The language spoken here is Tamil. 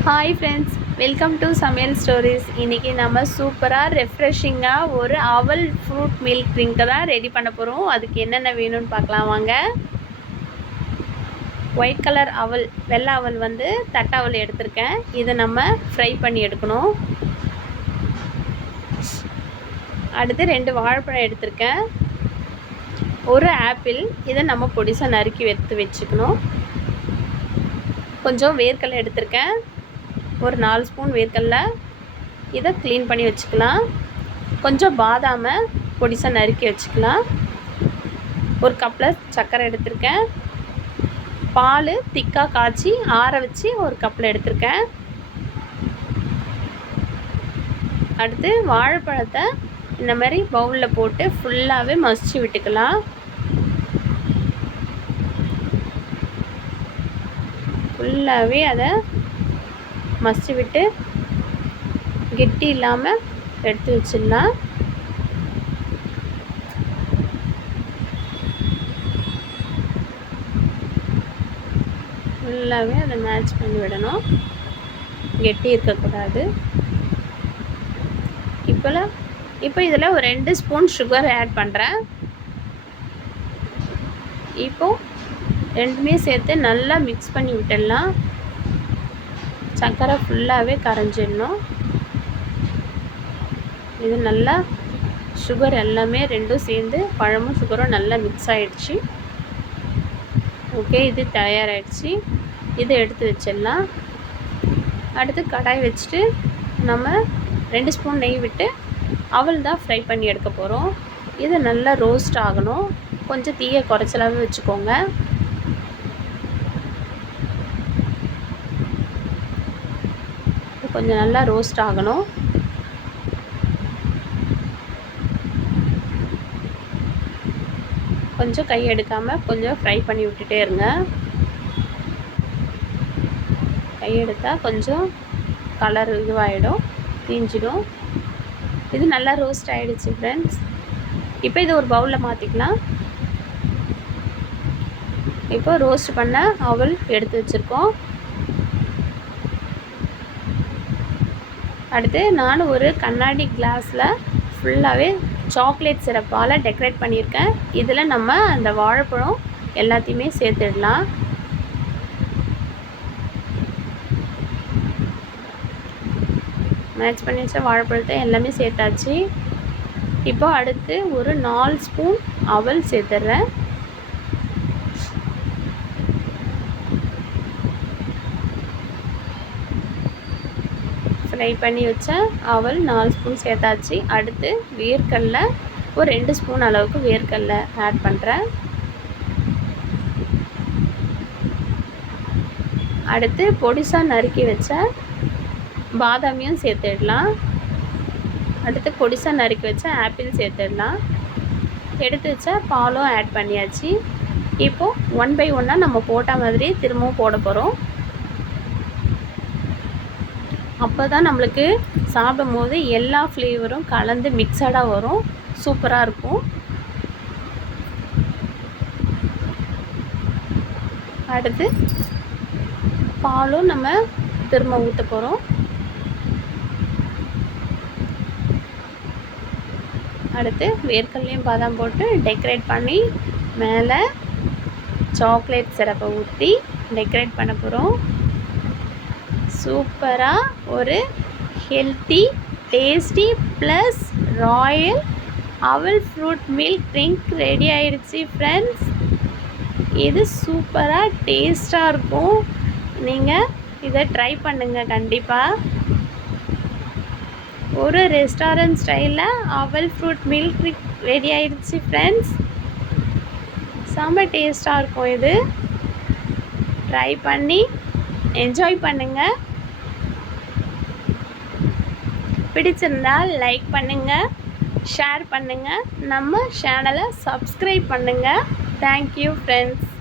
ஹாய் ஃப்ரெண்ட்ஸ், வெல்கம் டு சமையல் ஸ்டோரிஸ். இன்றைக்கி நம்ம சூப்பராக ரெஃப்ரெஷிங்காக ஒரு அவல் ஃப்ரூட் மில்க் ட்ரிங்க்கை தான் ரெடி பண்ண போகிறோம். அதுக்கு என்னென்ன வேணும்னு பார்க்கலாம் வாங்க. ஒயிட் கலர் அவல், வெள்ளை அவல் வந்து தட்டவல் எடுத்திருக்கேன். இதை நம்ம ஃப்ரை பண்ணி எடுக்கணும். அடுத்து 2 வாழைப்பழம் எடுத்திருக்கேன். ஒரு ஆப்பிள், இதை நம்ம பொடிசாக நறுக்கி எடுத்து வச்சுக்கணும். கொஞ்சம் வேர்க்கடலை எடுத்திருக்கேன், ஒரு 4 ஸ்பூன் வேர்க்கடலை, இதை க்ளீன் பண்ணி வச்சுக்கலாம். கொஞ்சம் பாதாமை பொடிசாக நறுக்கி வச்சுக்கலாம். ஒரு கப்பில் சர்க்கரை எடுத்திருக்கேன். பால் திக்காக காய்ச்சி ஆற வச்சு ஒரு கப்பில் எடுத்திருக்கேன். அடுத்து வாழைப்பழத்தை இந்த மாதிரி பவுலில் போட்டு ஃபுல்லாகவே மசிச்சு விட்டுக்கலாம். ஃபுல்லாகவே அதை மசிச்சு விட்டு கெட்டி இல்லாமல் எடுத்து வச்சிடலாம். ஃபுல்லாகவே அதை மேட்ச் பண்ணி விடணும், கெட்டி இருக்கக்கூடாது. இப்போ இதில் ஒரு 2 ஸ்பூன் சுகர் ஆட் பண்ணுறேன். இப்போது ரெண்டுமே சேர்த்து நல்லா மிக்ஸ் பண்ணி விட்டுடலாம். சர்க்கரை ஃபுல்லாகவே கரைஞ்சிடணும். இது நல்லா சுகர் எல்லாமே ரெண்டும் சேர்ந்து பழமும் சுகரும் நல்லா மிக்ஸ் ஆகிடுச்சு. ஓகே, இது தயாராகிடுச்சு. இதை எடுத்து வச்சிடலாம். அடுத்து கடாய் வச்சுட்டு நம்ம 2 ஸ்பூன் நெய் விட்டு அவல் தான் ஃப்ரை பண்ணி எடுக்க போகிறோம். இது நல்லா ரோஸ்ட் ஆகணும். கொஞ்சம் தீயை குறைச்சலாகவே வச்சுக்கோங்க. கொஞ்சம் நல்லா ரோஸ்ட் ஆகணும். கொஞ்சம் கை எடுக்காமல் கொஞ்சம் ஃப்ரை பண்ணி விட்டுட்டே இருங்க. கை எடுத்தால் கொஞ்சம் கலர் இதுவாகிடும், தீஞ்சிடும். இது நல்லா ரோஸ்ட் ஆகிடுச்சு ஃப்ரெண்ட்ஸ். இப்போ இது ஒரு பவுலில் மாற்றிக்கலாம். இப்போ ரோஸ்ட் பண்ண அவல் எடுத்து வச்சுருக்கோம். அடுத்து நான் ஒரு கண்ணாடி கிளாஸில் ஃபுல்லாகவே சாக்லேட் சிரப்பால் டெக்கரேட் பண்ணியிருக்கேன். இதில் நம்ம அந்த வாழைப்பழம் எல்லாத்தையுமே சேர்த்துடலாம். மேட்ச் பண்ணி வச்ச வாழைப்பழத்தை எல்லாமே சேர்த்தாச்சு. இப்போ அடுத்து ஒரு 4 ஸ்பூன் அவல் சேர்த்துட்றேன். ஃப்ரை பண்ணி வச்ச அவல் 4 ஸ்பூன் சேர்த்தாச்சு. அடுத்து வேர்க்கடலை ஒரு 2 ஸ்பூன் அளவுக்கு வேர்க்கடலை ஆட் பண்ணுறேன். அடுத்து பொடிசாக நறுக்கி வச்ச பாதாமியும் சேர்த்துடலாம். அடுத்து பொடிசாக நறுக்கி வச்ச ஆப்பிள் சேர்த்துடலாம். எடுத்து வச்ச பாலும் ஆட் பண்ணியாச்சு. இப்போது 1 பை 1 நம்ம போட்ட மாதிரி திரும்பவும் போட போகிறோம். அப்போ தான் நம்மளுக்கு சாப்பிடும் போது எல்லா ஃப்ளேவரும் கலந்து மிக்சடாக வரும், சூப்பராக இருக்கும். அடுத்து பாலும் நம்ம திரும்ப ஊற்ற போகிறோம். அடுத்து வேர்க்கடலையும் பாதாம் போட்டு டெக்கரேட் பண்ணி மேலே சாக்லேட் சிரப்பை ஊற்றி டெக்கரேட் பண்ண போகிறோம். சூப்பராக ஒரு ஹெல்த்தி, டேஸ்டி ப்ளஸ் ராயல் அவல் ஃப்ரூட் மில்க் ட்ரிங்க் ரெடி ஆகிடுச்சு ஃப்ரெண்ட்ஸ். இது சூப்பராக டேஸ்ட்டாக இருக்கும். நீங்கள் இதை ட்ரை பண்ணுங்கள் கண்டிப்பாக. ஒரு ரெஸ்டாரண்ட் ஸ்டைலில் அவல் ஃப்ரூட் மில்க் ட்ரிங்க் ரெடி ஆகிடுச்சு ஃப்ரெண்ட்ஸ். செம்ம டேஸ்ட்டாக இருக்கும். இது ட்ரை பண்ணி என்ஜாய் பண்ணுங்கள். பிடிச்சிருந்தால் லைக் பண்ணுங்கள், ஷேர் பண்ணுங்கள், நம்ம சேனலை சப்ஸ்கிரைப் பண்ணுங்கள். Thank you friends.